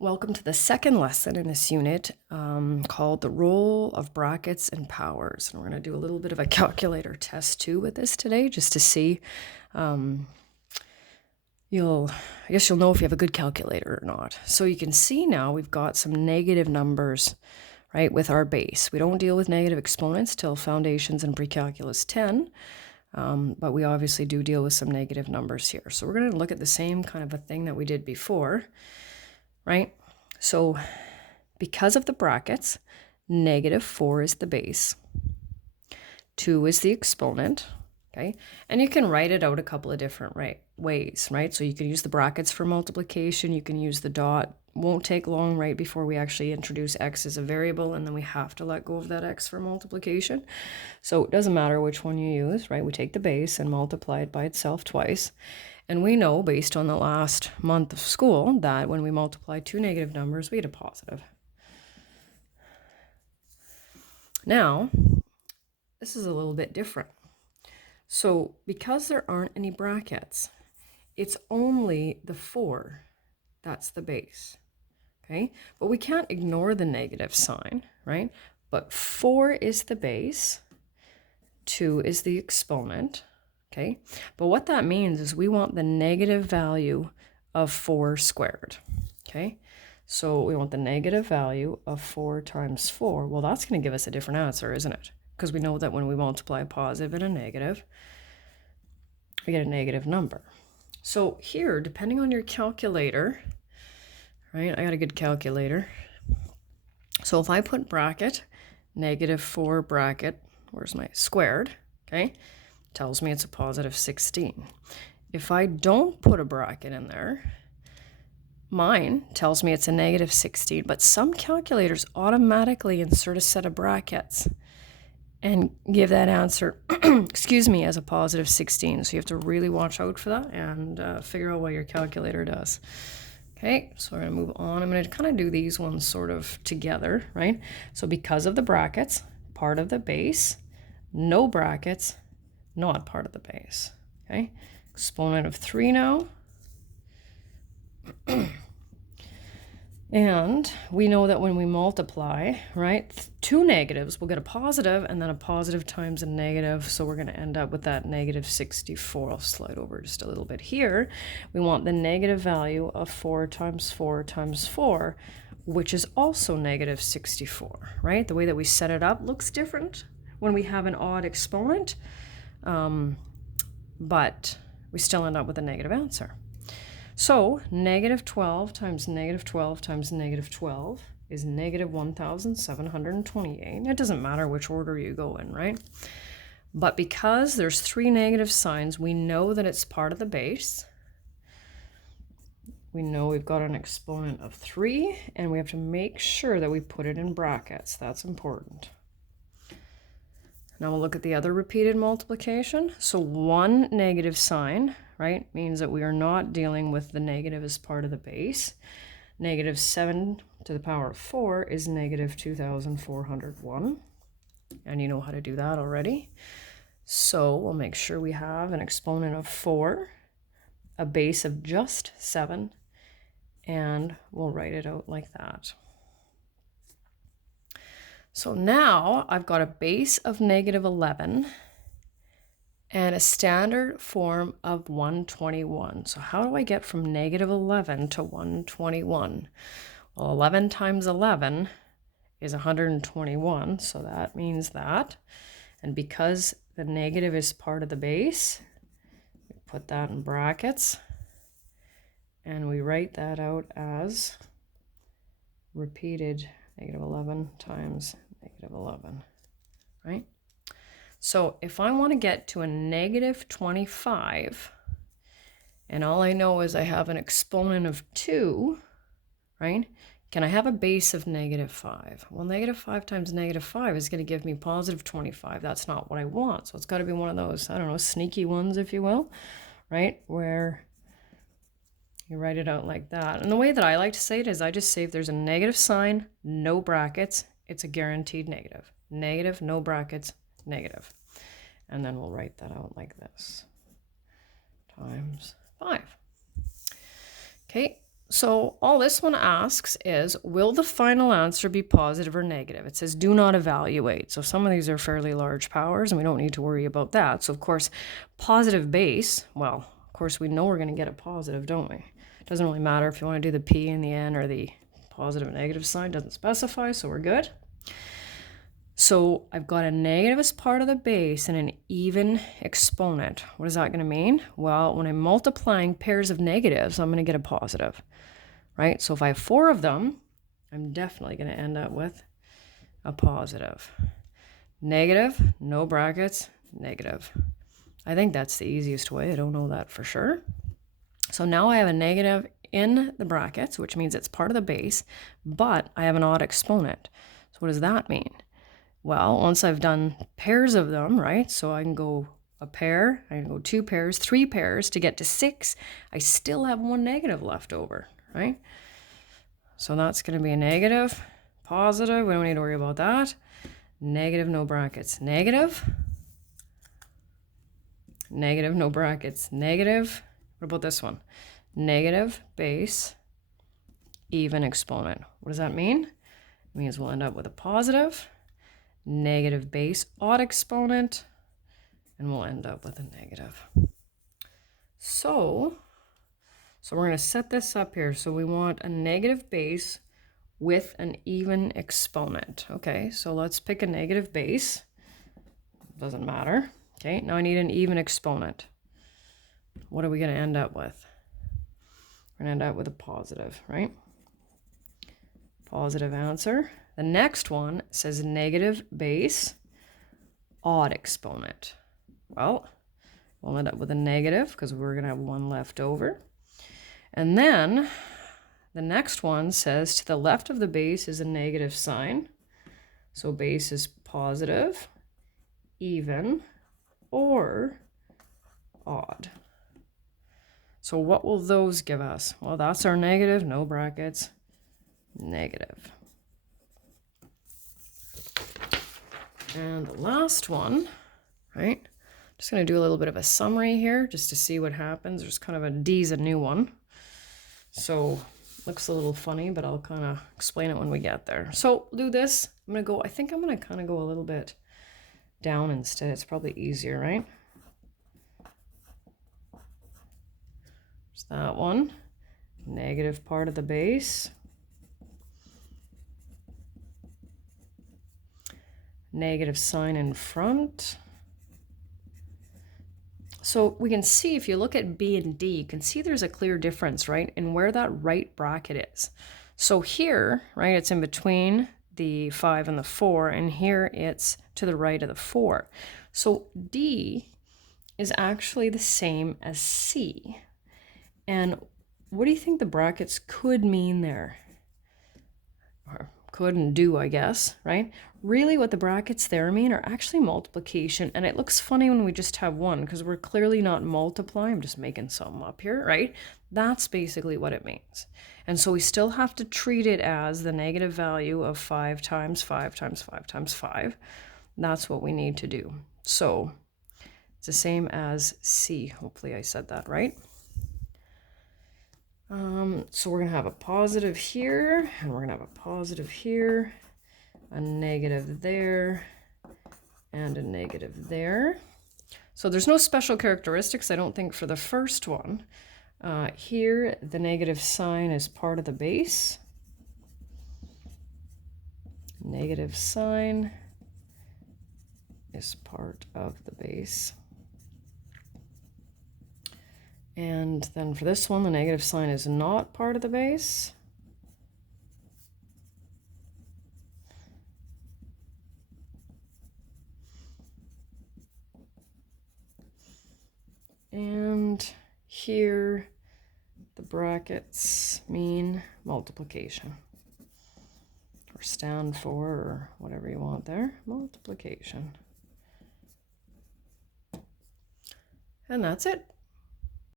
Welcome to the second lesson in this unit called The Role of Brackets and Powers. And we're going to do a little bit of a calculator test too with this today, just to see. I guess you'll know if you have a good calculator or not. So you can see now we've got some negative numbers, right, with our base. We don't deal with negative exponents till Foundations and Precalculus 10. But we obviously do deal with some negative numbers here. So we're going to look at the same kind of a thing that we did before, right? So because of the brackets, -4 is the base, 2 is the exponent, okay? And you can write it out a couple of different ways, right? So you can use the brackets for multiplication, you can use the dot. Won't take long right before we actually introduce x as a variable, and then we have to let go of that x for multiplication. So it doesn't matter which one you use, right? We take the base and multiply it by itself twice. And we know, based on the last month of school, that when we multiply two negative numbers, we get a positive. Now, this is a little bit different. So because there aren't any brackets, it's only the 4 that's the base, okay? But we can't ignore the negative sign, right? But 4 is the base, 2 is the exponent, okay? But what that means is we want the negative value of 4 squared, okay? So we want the negative value of 4 times 4. Well, that's going to give us a different answer, isn't it? Because we know that when we multiply a positive and a negative, we get a negative number. So here, depending on your calculator, right, I got a good calculator. So if I put bracket, -4 bracket, where's my squared, okay, tells me it's a positive 16. If I don't put a bracket in there, mine tells me it's a negative 16, but some calculators automatically insert a set of brackets and give that answer, excuse me, as a positive 16. So you have to really watch out for that and figure out what your calculator does. Okay, so we're going to move on. I'm going to kind of do these ones sort of together, right? So because of the brackets, part of the base, no brackets, not part of the base, okay? Exponent of 3 now. And we know that when we multiply, right, two negatives, we'll get a positive and then a positive times a negative. So we're going to end up with that -64. I'll slide over just a little bit here. We want the negative value of 4 times 4 times 4, which is also -64, right? The way that we set it up looks different when we have an odd exponent, but we still end up with a negative answer. So -12 times -12 times -12 is -1,728. It doesn't matter which order you go in, right? But because there's 3 negative signs, we know that it's part of the base. We know we've got an exponent of 3, and we have to make sure that we put it in brackets. That's important. Now we'll look at the other repeated multiplication. So one negative sign, right, means that we are not dealing with the negative as part of the base. -7 to the power of 4 is -2,401. And you know how to do that already. So we'll make sure we have an exponent of 4, a base of just 7, and we'll write it out like that. So now I've got a base of -11 and a standard form of 121. So how do I get from -11 to 121? Well, 11 times 11 is 121, so that means that. And because the negative is part of the base, we put that in brackets, and we write that out as repeated -11 times -11, right? So if I want to get to a -25, and all I know is I have an exponent of 2, right? Can I have a base of -5? Well, -5 times -5 is going to give me positive 25. That's not what I want. So it's got to be one of those, I don't know, sneaky ones, if you will, right? Where you write it out like that. And the way that I like to say it is I just say if there's a negative sign, no brackets, it's a guaranteed negative. Negative, no brackets, negative. And then we'll write that out like this. Times 5. Okay, So all this one asks is, will the final answer be positive or negative? It says do not evaluate. So some of these are fairly large powers and we don't need to worry about that. So of course, positive base, well, of course we know we're going to get a positive, don't we? It doesn't really matter if you want to do the P in the N or the positive and negative sign, doesn't specify, so we're good. So I've got a negative as part of the base and an even exponent. What is that going to mean? Well, when I'm multiplying pairs of negatives, I'm going to get a positive, right? So if I have 4 of them, I'm definitely going to end up with a positive. Negative, no brackets, negative. I think that's the easiest way. I don't know that for sure. So now I have a negative in the brackets, which means it's part of the base, but I have an odd exponent. So what does that mean? Well, once I've done pairs of them, right? So I can go a pair, I can go 2 pairs, 3 pairs to get to 6. I still have 1 negative left over, right? So that's going to be a negative, positive. We don't need to worry about that. Negative, no brackets, negative. Negative, no brackets, negative. What about this one? Negative, base, even exponent. What does that mean? It means we'll end up with a positive, negative base, odd exponent, and we'll end up with a negative. So we're going to set this up here. So we want a negative base with an even exponent. Okay, so let's pick a negative base. Doesn't matter. Okay, now I need an even exponent. What are we going to end up with? We're going to end up with a positive, right? Positive answer. The next one says negative base, odd exponent. Well, we'll end up with a negative because we're going to have 1 left over. And then the next one says to the left of the base is a negative sign. So base is positive, even, or odd. So what will those give us? Well, that's our negative, no brackets, negative. And the last one, right? Just going to do a little bit of a summary here just to see what happens. There's kind of a D's a new one. So looks a little funny, but I'll kind of explain it when we get there. So do this. I think I'm going to kind of go a little bit down instead. It's probably easier, right? There's that one. Negative part of the base. Negative sign in front. So we can see, if you look at B and D, you can see there's a clear difference, right, in where that right bracket is. So here, right, it's in between the 5 and the 4, and here it's to the right of the 4. So D is actually the same as C. And what do you think the brackets could mean there? Or could and do, I guess, right? Really what the brackets there mean are actually multiplication, and it looks funny when we just have 1 because we're clearly not multiplying. I'm just making some up here, right? That's basically what it means. And so we still have to treat it as the negative value of 5 times 5 times 5 times 5. That's what we need to do. So it's the same as C. Hopefully I said that right. So we're going to have a positive here, and we're going to have a positive here, a negative there, and a negative there. So there's no special characteristics, I don't think, for the first one. Here, the negative sign is part of the base. Negative sign is part of the base. And then for this one, the negative sign is not part of the base. And here, the brackets mean multiplication, or stand for, or whatever you want there, multiplication. And that's it.